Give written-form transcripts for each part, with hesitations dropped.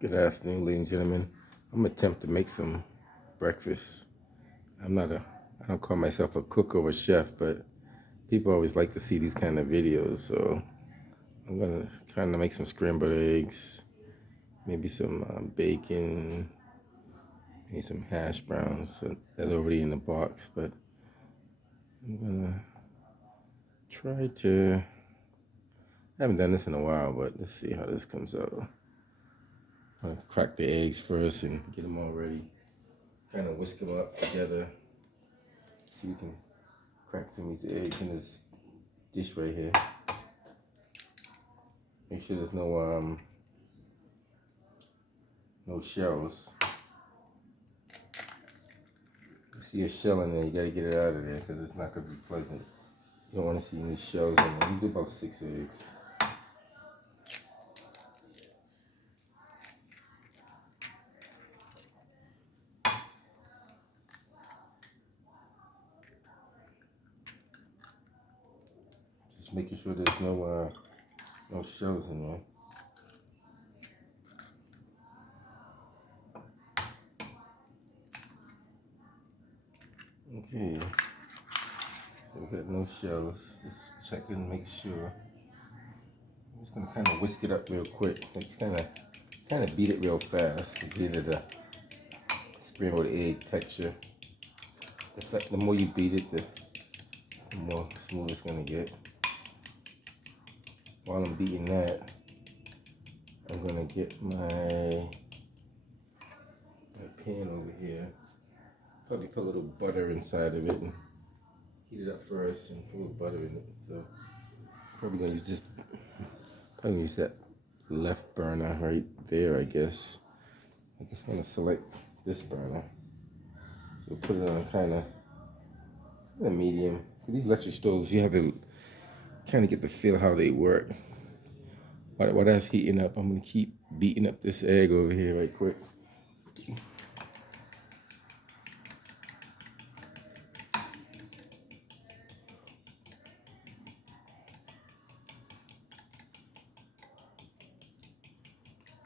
Good afternoon, ladies and gentlemen. I'm gonna attempt to make some breakfast. I don't call myself a cook or a chef, but people always like to see these kind of videos. So I'm gonna kind of make some scrambled eggs, maybe some bacon, maybe some hash browns. So that's already in the box, but I'm gonna try to. I haven't done this in a while, but let's see how this comes out. I'm gonna crack the eggs first and get them all ready. Kind of whisk them up together. So we can crack some of these eggs in this dish right here. Make sure there's no shells. You see a shell in there, you gotta get it out of there because it's not gonna be pleasant. You don't want to see any shells in there. You do about 6 eggs. Just making sure there's no shells in there. Okay, so we got no shells. Just checking, make sure. I'm just gonna kind of whisk it up real quick. Like kind of beat it real fast to get it a scrambled egg texture. The more you beat it, the more smooth it's gonna get. While I'm beating that, I'm gonna get my pan over here. Probably put a little butter inside of it and heat it up first and put a little butter in it. So probably gonna use this. Probably gonna use that left burner right there, I guess. I just want to select this burner. So put it on kind of medium. For these electric stoves, you have to kind of get the feel how they work. While that's heating up, I'm gonna keep beating up this egg over here right quick.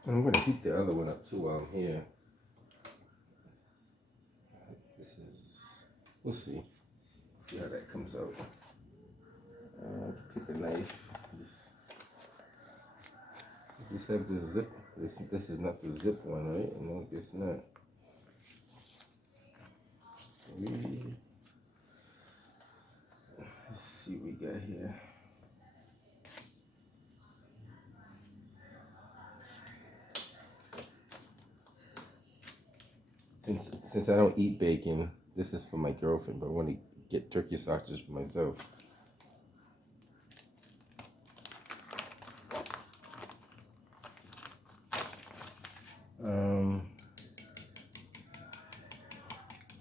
And I'm gonna heat the other one up too while I'm here. We'll see how that comes out. Pick a knife. Just have the zip. This is not the zip one, right? No, it's not. Let's see what we got here. Since I don't eat bacon, this is for my girlfriend, but I want to get turkey sausages for myself.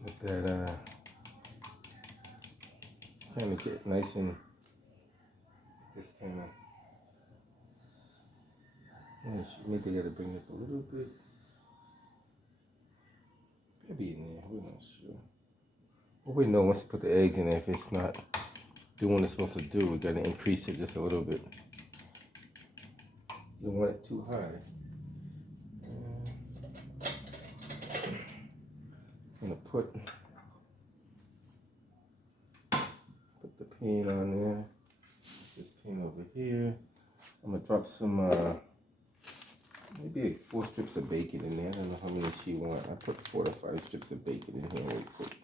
Let that kind of get nice and this kind of. Maybe I gotta bring it up a little bit. Maybe in there. We're not sure. Well, we know once you put the eggs in there, if it's not doing what it's supposed to do, we gotta increase it just a little bit. You don't want it too high. I'm gonna put the pan on there. This pan over here. I'm gonna drop some maybe like 4 strips of bacon in there. I don't know how many she wants. I put 4 to 5 strips of bacon in here real quick.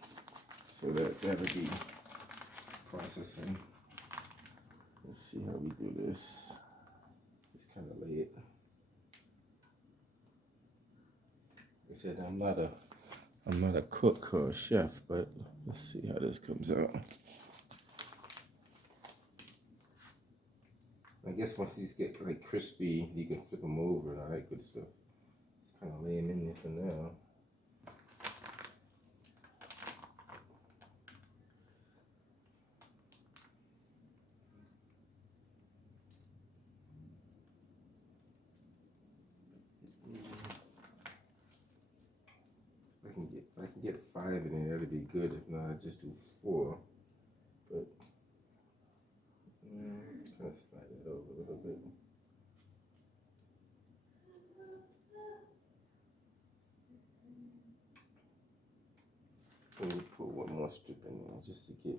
So that'll be processing. Let's see how we do this. Just kind of lay it. Like I said, I'm not a cook or a chef, but let's see how this comes out. I guess once these get like crispy, you can flip them over and all that good stuff. Just kind of lay them in there for now. If I can get 5 in there, that'd be good. If not, I'd just do 4. But kind of slide it over a little bit. more strip in there just to get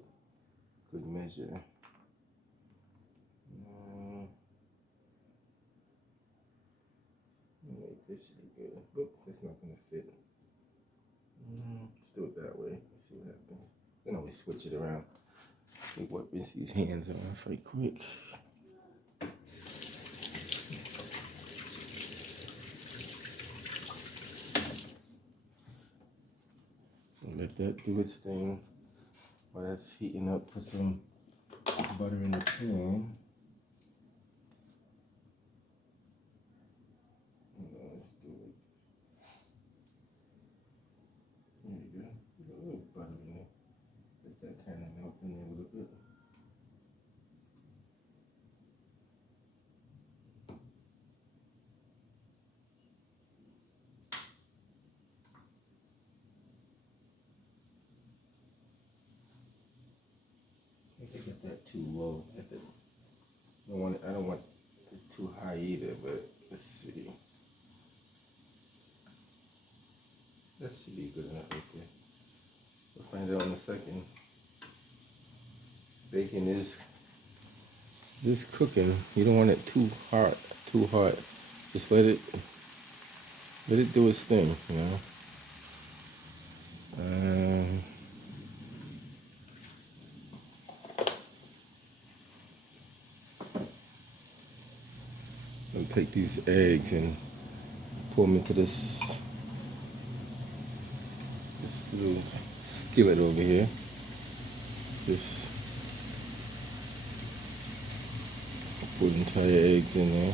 good measure. This should be good. Oop, that's not gonna fit. Let's do it that way. Let's see what happens. You can always switch it around. Let me wipe these hands off right quick. Let that do its thing. While that's heating up, put some butter in the pan. Let's do it. There you go. Put a little butter in there. Let that kind of melt in there a little bit. I think I got that too low. I don't want it too high either, but let's see. That should be good enough right there. We'll find out in a second. Bacon is cooking. You don't want it too hot. Just let it do its thing, you know. I'll take these eggs and pour them into this little skillet over here. Just put entire eggs in there.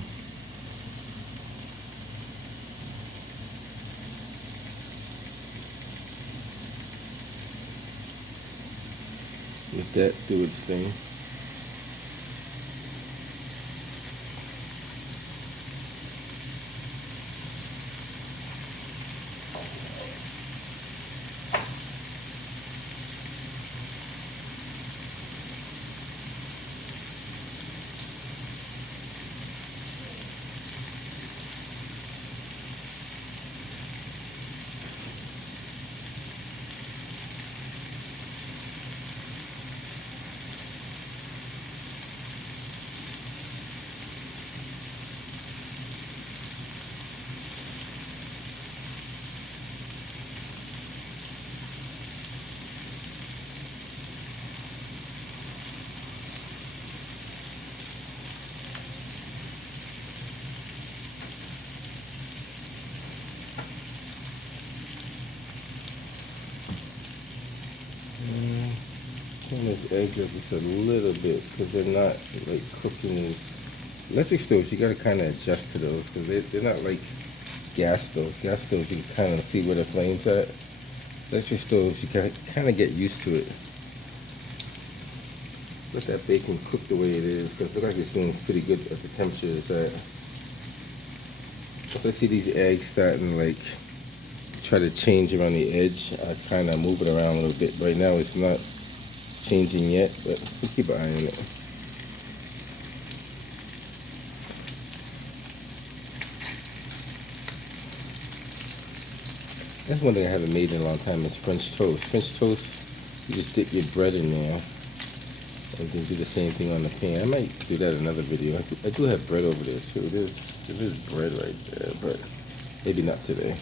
Let that do its thing. Turn those eggs up just a little bit because they're not like cooking as electric stoves. You got to kind of adjust to those because they're not like gas stoves. Gas stoves you can kind of see where the flames at. Electric stoves you can kind of get used to it. Let that bacon cook the way it is because it looks like it's doing pretty good at the temperature it's at. If I see these eggs starting to like try to change around the edge, I kind of move it around a little bit. Right now it's not changing yet, but we'll keep an eye on it. That's one thing I haven't made in a long time is French toast. French toast, you just dip your bread in there and then do the same thing on the pan. I might do that in another video. I do have bread over there too. There's bread right there, but maybe not today.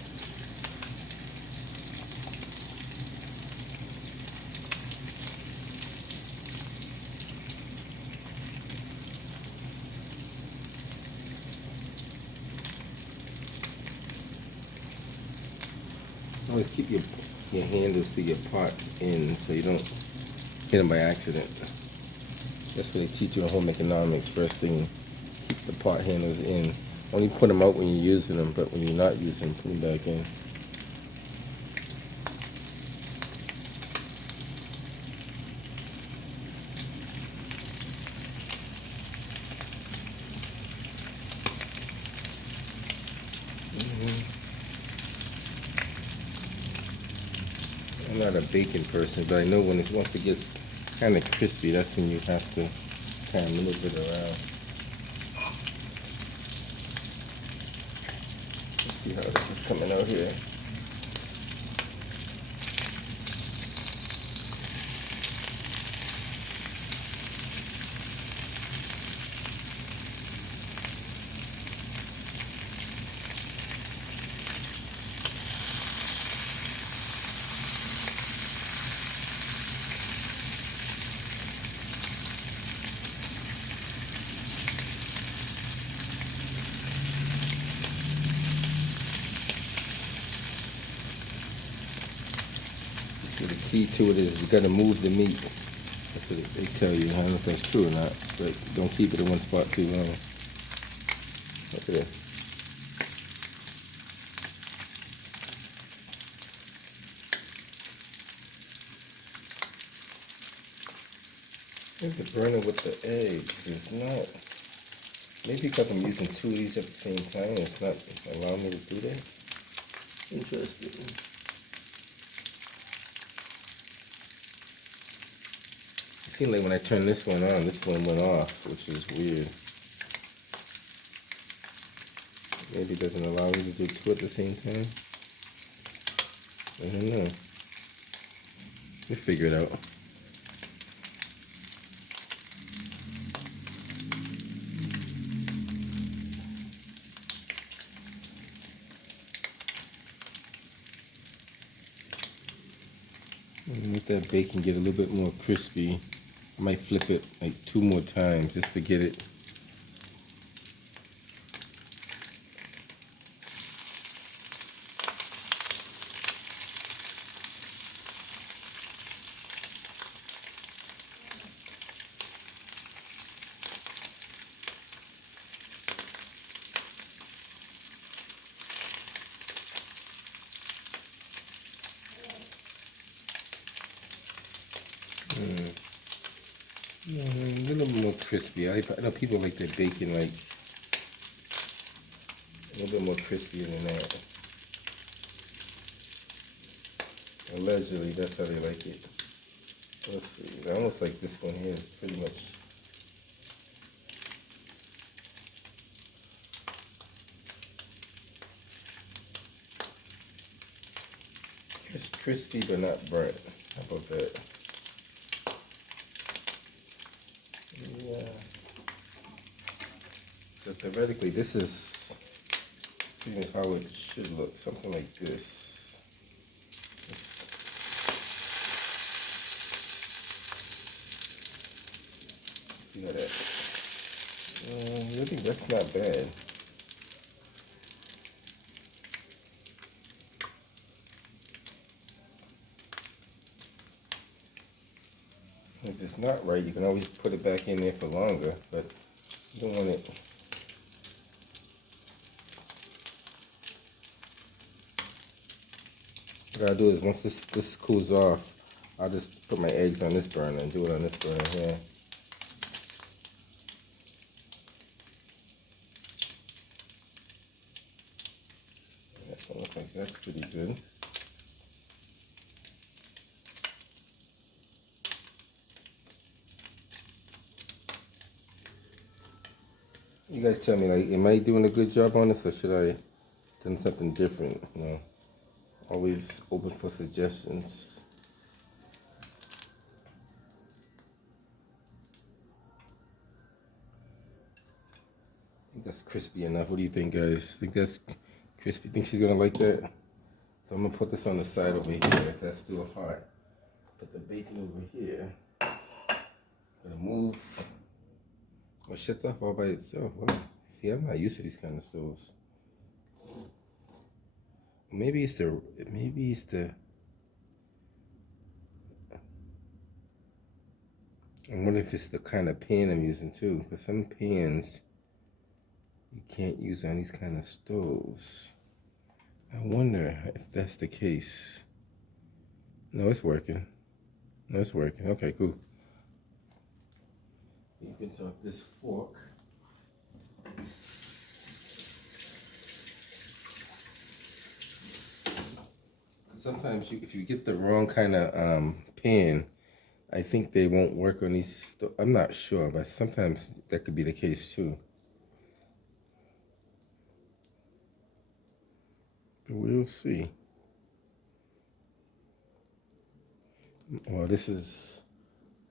Always keep your handles to your pots in so you don't hit them by accident. That's what they teach you in home economics. First thing, keep the pot handles in. Only put them out when you're using them, but when you're not using them, put them back in. I'm not a bacon person, but I know once it gets kind of crispy, that's when you have to kind of move it around. Let's see how this is coming out here. So the key to it is you gotta move the meat. That's what they tell you. I don't know if that's true or not, but don't keep it in one spot too long. Look at this. I think the burner with the eggs is not, maybe because I'm using two of these at the same time, it's not allowing me to do that. Interesting. It seemed like when I turned this one on, this one went off, which is weird. Maybe it doesn't allow me to do two at the same time. I don't know. We'll figure it out. Let that bacon get a little bit more crispy. I might flip it like 2 more times just to get it. A little more crispy. I know people like their bacon like a little bit more crispier than that. Allegedly, that's how they like it. Let's see. I almost like this one here is pretty much. It's crispy but not burnt. How about that? Yeah. So theoretically, this is pretty much how it should look. Something like this. See how that? I think that's not bad. If it's not right, you can always put it back in there for longer, but you don't want it. What I'll do is once this cools off, I'll just put my eggs on this burner and do it on this burner here. That looks like that's pretty good. You guys tell me, like, am I doing a good job on this, or should I do something different? You know, always open for suggestions. I think that's crispy enough. What do you think, guys? Think that's crispy? Think she's gonna like that? So I'm gonna put this on the side over here. That's still hot. Put the bacon over here. Gonna move. Oh, it shuts off all by itself. Well, see, I'm not used to these kind of stoves. Maybe it's the. I wonder if it's the kind of pan I'm using too. Because some pans you can't use on these kind of stoves. I wonder if that's the case. No, it's working. No, it's working. Okay, cool. You can start this fork. Sometimes if you get the wrong kind of pan, I think they won't work on these. I'm not sure, but sometimes that could be the case too. But we'll see. Well, this is.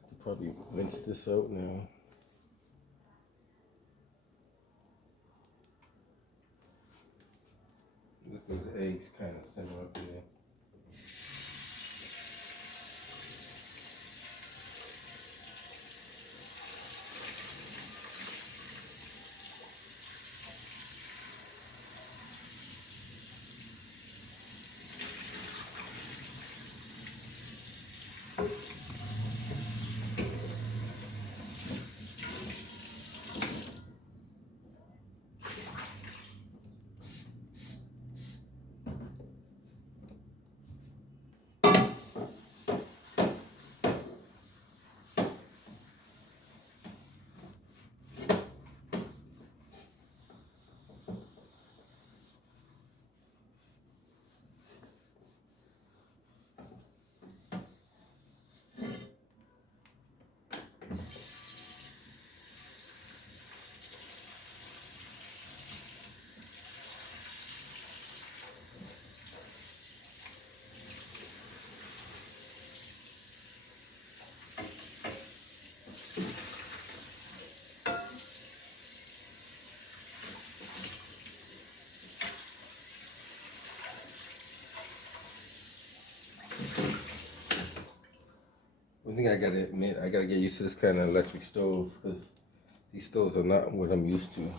I could probably rinse this out now. Look, those eggs kind of simmer up there. One thing I gotta admit, I gotta get used to this kind of electric stove because these stoves are not what I'm used to.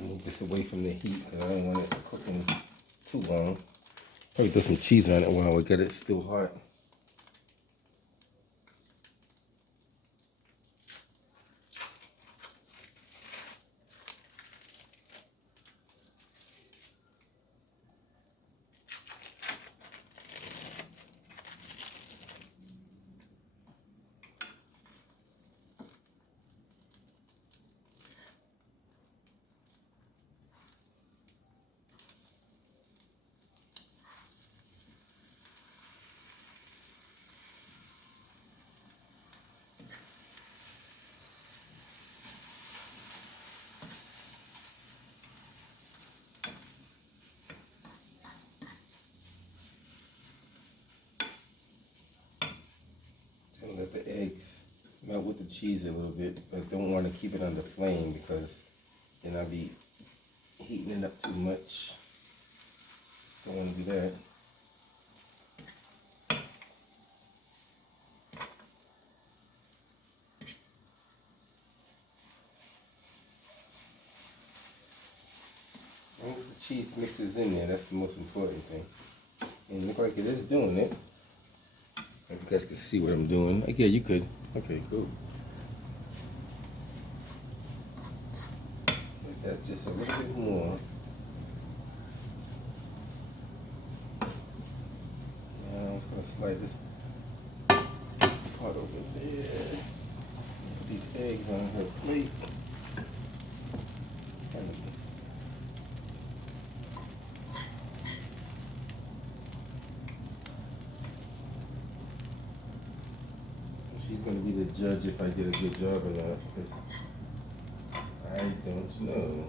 Move this away from the heat because I don't want it cooking too long. Probably throw some cheese on it while we get it still hot. Let the eggs melt with the cheese a little bit, but don't want to keep it on the flame because then I'll be heating it up too much. Don't want to do that. As long as the cheese mixes in there, that's the most important thing. And it looks like it is doing it. If you guys can see what I'm doing. Like, yeah, you could. Okay, cool. Like that, just a little bit more. Now I'm gonna slide this part over there. Put these eggs on her plate. She's gonna be the judge if I did a good job or not, because I don't know.